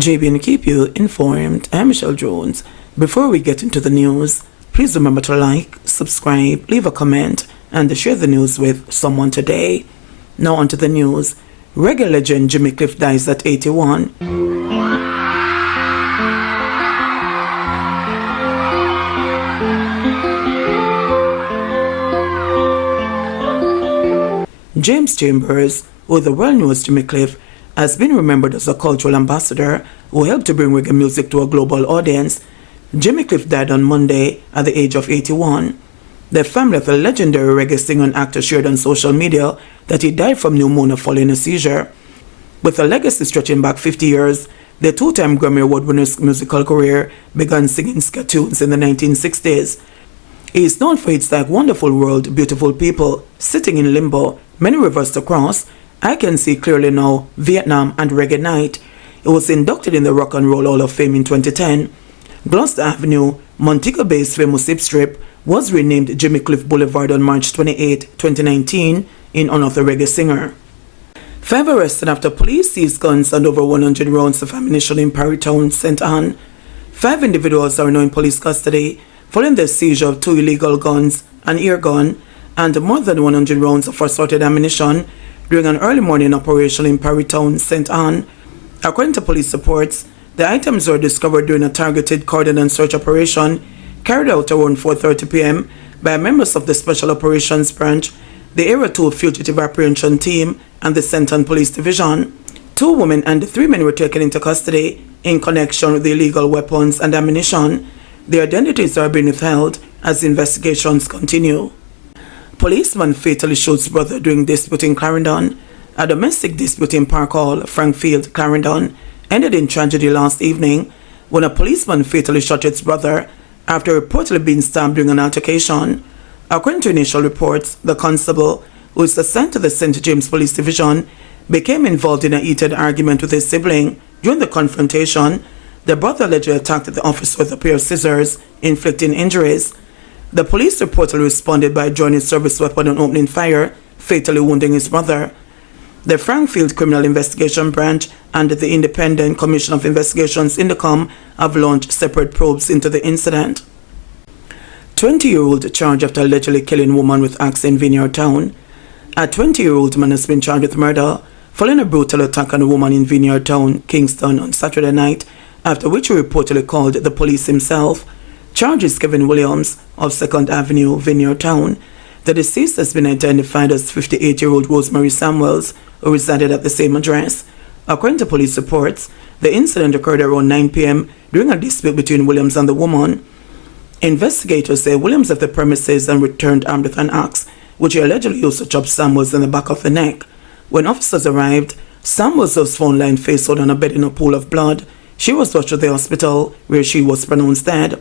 JBNN keep you informed. I'm Michelle Jones. Before we get into the news, please remember to like, subscribe, leave a comment, and share the news with someone today. Now on to the news. Reggae legend Jimmy Cliff dies at 81. James Chambers, who the world knows Jimmy Cliff, has been remembered as a cultural ambassador who helped to bring reggae music to a global audience. Jimmy Cliff died on Monday at the age of 81. The family of the legendary reggae singer and actor shared on social media that he died from pneumonia following a seizure. With a legacy stretching back 50 years, the two-time Grammy Award winner's musical career began singing ska tunes in the 1960s. He is known for hits like Wonderful World, Beautiful People, Sitting in Limbo, Many Rivers to Cross, I Can See Clearly Now, Vietnam, and Reggae Night. He was inducted in the Rock and Roll Hall of Fame in 2010. Gloucester Avenue, Montego Bay's famous hip strip, was renamed Jimmy Cliff Boulevard on March 28, 2019, in honor of the reggae singer. 5 arrested after police seized guns and over 100 rounds of ammunition in Parry Town, St. Anne. 5 individuals are now in police custody following the seizure of 2 illegal guns, an air gun, and more than 100 rounds of assorted ammunition during an early morning operation in Parry Town, St. Anne. According to police reports, the items were discovered during a targeted cordon and search operation carried out around 4:30 p.m. by members of the Special Operations Branch, the Area 2 Fugitive Apprehension Team, and the St. Anne Police Division. 2 women and 3 men were taken into custody in connection with the illegal weapons and ammunition. Their identities are being withheld as investigations continue. Policeman fatally shoots brother during dispute in Clarendon. A domestic dispute in Park Hall, Frankfield, Clarendon, ended in tragedy last evening when a policeman fatally shot his brother after reportedly being stabbed during an altercation. According to initial reports, the constable, who is assigned to the St. James Police Division, became involved in a heated argument with his sibling. During the confrontation, the brother allegedly attacked the officer with a pair of scissors, inflicting injuries. The police reportedly responded by joining service weapon and opening fire, fatally wounding his brother. The Frankfield Criminal Investigation Branch and the Independent Commission of Investigations Indicom have launched separate probes into the incident. 20-year-old charged after allegedly killing woman with axe in Vineyard Town. A 20-year-old man has been charged with murder following a brutal attack on a woman in Vineyard Town, Kingston, on Saturday night, after which he reportedly called the police himself. Charges Kevin Williams of 2nd Avenue, Vineyard Town. The deceased has been identified as 58-year-old Rosemary Samuels, who resided at the same address. According to police reports, the incident occurred around 9 p.m. during a dispute between Williams and the woman. Investigators say Williams left the premises and returned armed with an axe, which he allegedly used to chop Samuels in the back of the neck. When officers arrived, Samuels was found lying face out on a bed in a pool of blood. She was rushed to the hospital, where she was pronounced dead.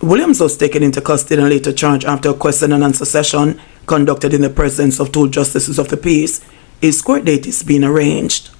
Williams was taken into custody and later charged after a question and answer session conducted in the presence of 2 justices of the peace. His court date is being arranged.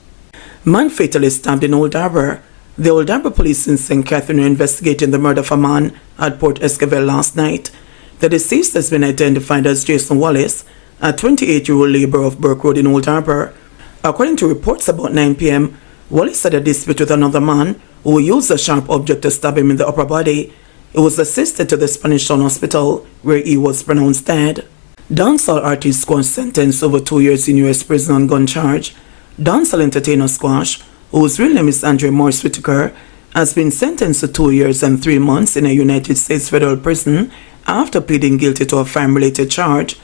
Man fatally stabbed in Old Harbour. The Old Harbour police in St. Catherine are investigating the murder of a man at Port Esquivel last night. The deceased has been identified as Jason Wallace, a 28-year-old labourer of Burke Road in Old Harbour. According to reports about 9 p.m., Wallace had a dispute with another man who used a sharp object to stab him in the upper body. He was assisted to the Spanish Town Hospital, where he was pronounced dead. Dancehall artist Squash sentenced over 2 years in U.S. prison on gun charge. Dancehall entertainer Squash, whose real name is Andre Morris Whitaker, has been sentenced to 2 years and 3 months in a United States federal prison after pleading guilty to a crime-related charge.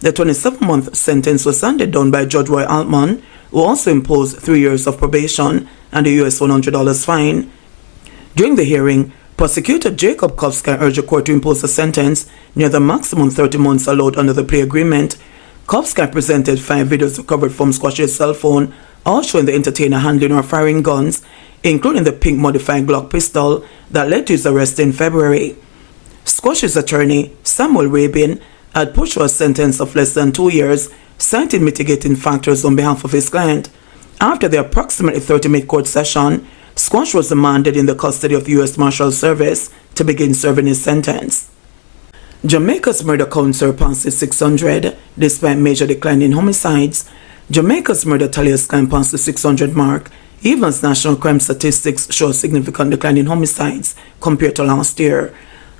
The 27-month sentence was handed down by Judge Roy Altman, who also imposed 3 years of probation and a US $100 fine. During the hearing, Prosecutor Jacob Kovsky urged the court to impose a sentence near the maximum 30 months allowed under the plea agreement. Kovsky presented 5 videos recovered from Squash's cell phone, all showing the entertainer handling or firing guns, including the pink modified Glock pistol that led to his arrest in February. Squash's attorney, Samuel Rabin, had pushed for a sentence of less than 2 years, citing mitigating factors on behalf of his client. After the approximately 30-minute court session, Squash was remanded in the custody of the U.S. Marshal Service to begin serving his sentence. Jamaica's murder count surpasses 600 despite major decline in homicides. Jamaica's murder tally has climbed past the 600 mark even as national crime statistics show a significant decline in homicides compared to last year.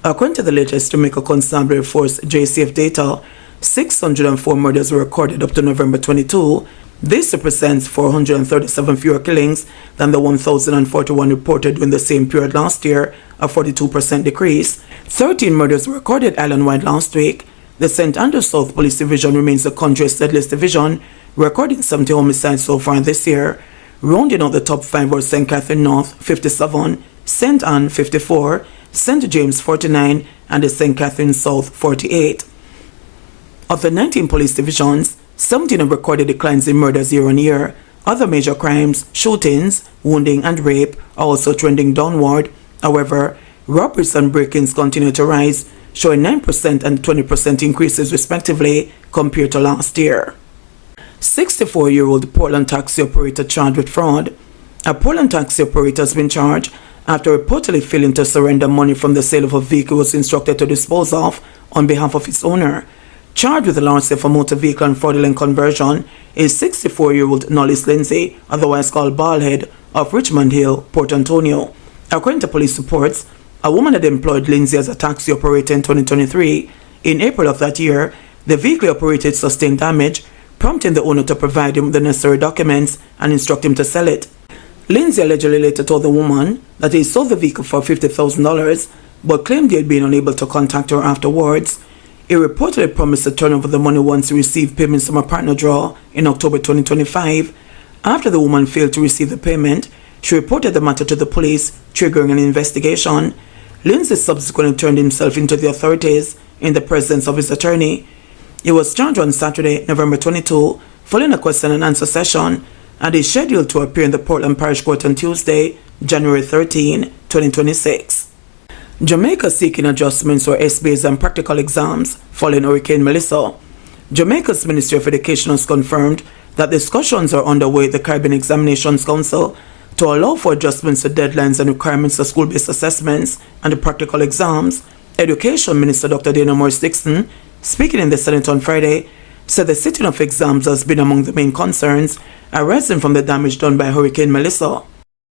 According to the latest Jamaica Constabulary Force JCF data, 604 murders were recorded up to November 22. This represents 437 fewer killings than the 1,041 reported in the same period last year, a 42% decrease. 13 murders were recorded island-wide last week. The St. Andrews South Police Division remains the country's deadliest division, recording 70 homicides so far this year. Rounding out the top 5 were St. Catherine North, 57, St. Anne, 54, St. James, 49, and the St. Catherine South, 48. Of the 19 police divisions, 17 have recorded declines in murders year on year. Other major crimes, shootings, wounding, and rape are also trending downward. However, robberies and break-ins continue to rise, showing 9% and 20% increases respectively compared to last year. 64-year-old Portland taxi operator charged with fraud. A Portland taxi operator has been charged after reportedly failing to surrender money from the sale of a vehicle he was instructed to dispose of on behalf of its owner. Charged with the large sale for motor vehicle and fraudulent conversion is 64-year-old Nollis Lindsay, otherwise called Baldhead, of Richmond Hill, Port Antonio. According to police reports, a woman had employed Lindsay as a taxi operator in 2023. In April of that year, the vehicle he operated sustained damage, prompting the owner to provide him with the necessary documents and instruct him to sell it. Lindsay allegedly later told the woman that he sold the vehicle for $50,000, but claimed he had been unable to contact her afterwards. He reportedly promised to turn over the money once he received payments from a partner draw in October 2025. After the woman failed to receive the payment, she reported the matter to the police, triggering an investigation. Lindsay subsequently turned himself into the authorities in the presence of his attorney. He was charged on Saturday, November 22, following a question and answer session, and is scheduled to appear in the Portland Parish Court on Tuesday, January 13, 2026. Jamaica seeking adjustments for SBAs and practical exams following Hurricane Melissa. Jamaica's Ministry of Education has confirmed that discussions are underway at the Caribbean Examinations Council to allow for adjustments to deadlines and requirements for school-based assessments and the practical exams. Education Minister Dr. Dana Morris-Dixon, speaking in the Senate on Friday, said the sitting of exams has been among the main concerns arising from the damage done by Hurricane Melissa.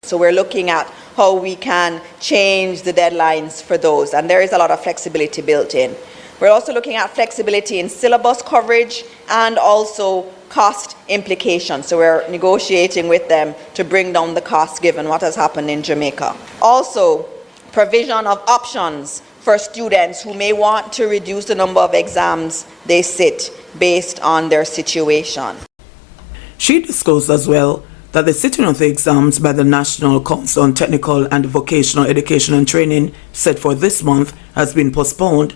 So we're looking at how we can change the deadlines for those, and there is a lot of flexibility built in. We're also looking at flexibility in syllabus coverage and also cost implications. So we're negotiating with them to bring down the cost given what has happened in Jamaica. Also, provision of options for students who may want to reduce the number of exams they sit based on their situation. She disclosed as well that the sitting of the exams by the National Council on Technical and Vocational Education and Training set for this month has been postponed.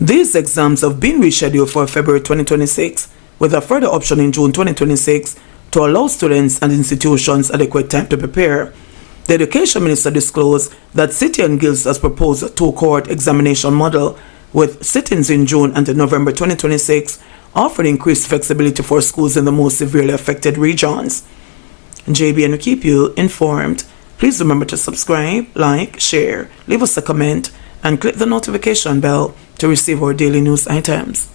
These exams have been rescheduled for February 2026, with a further option in June 2026 to allow students and institutions adequate time to prepare. The Education Minister disclosed that City and Guilds has proposed a two-cohort examination model with sittings in June and in November 2026, offering increased flexibility for schools in the most severely affected regions. JBNN will keep you informed. Please remember to subscribe, like, share, leave us a comment, and click the notification bell to receive our daily news items.